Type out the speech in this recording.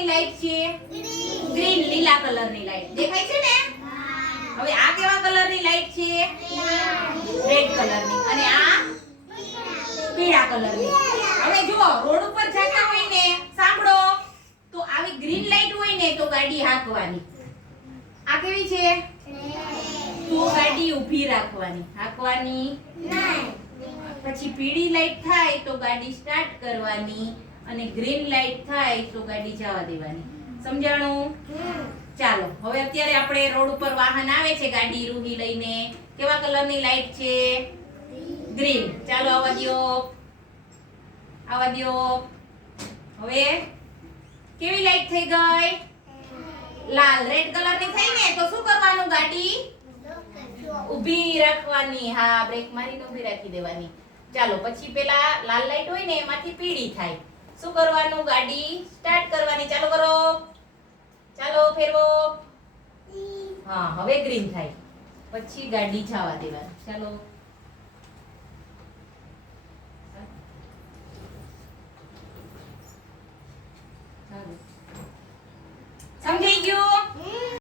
કલરની લાઈટ છે? ગ્રીન, લીલા કલરની લાઈટ દેખાય છે ને? હવે આ કેવા કલરની લાઈટ છે? રેડ કલરની. અને આ પીળા કલરની. હવે જુઓ, રોડ ઉપર જતા હોય ને, સાંભળો, તો આવી ગ્રીન લાઈટ હોય ને તો ગાડી હાંકવાની. આ કેવી છે? તો ગાડી ઊભી રાખવાની, હાંકવાની નહીં. પછી પીળી લાઈટ થાય તો ગાડી સ્ટાર્ટ કરવાની અને ગ્રીન લાઈટ થાય તો ગાડી જવા દેવાની. સમજાણું? ચાલો, હવે અત્યારે આપણે રોડ ઉપર વાહન આવે છે ગાડી રૂહી લઈને. કેવા કલરની લાઈટ છે? ગ્રીન. ચાલો આવવા દ્યો. આવવા દ્યો. હવે કેવી લાઈટ થઈ ગઈ? લાલ. રેડ કલરની થઈ ને તો શું કરવાનું? ગાડી ઊભી રાખવાની. હા, બ્રેક મારીને ઊભી રાખી દેવાની. ચાલો, પછી પેલા લાલ લાઈટ હોય ને એમાંથી પીળી થાય. શું કરવાનું? ગાડી સ્ટાર્ટ કરવાની. ચાલો કરો. ચાલો ફેરવો. હા, હવે ગ્રીન થાય. પછી ગાડી જવા દેવાની. ચાલો. સમજાઈ ગયું?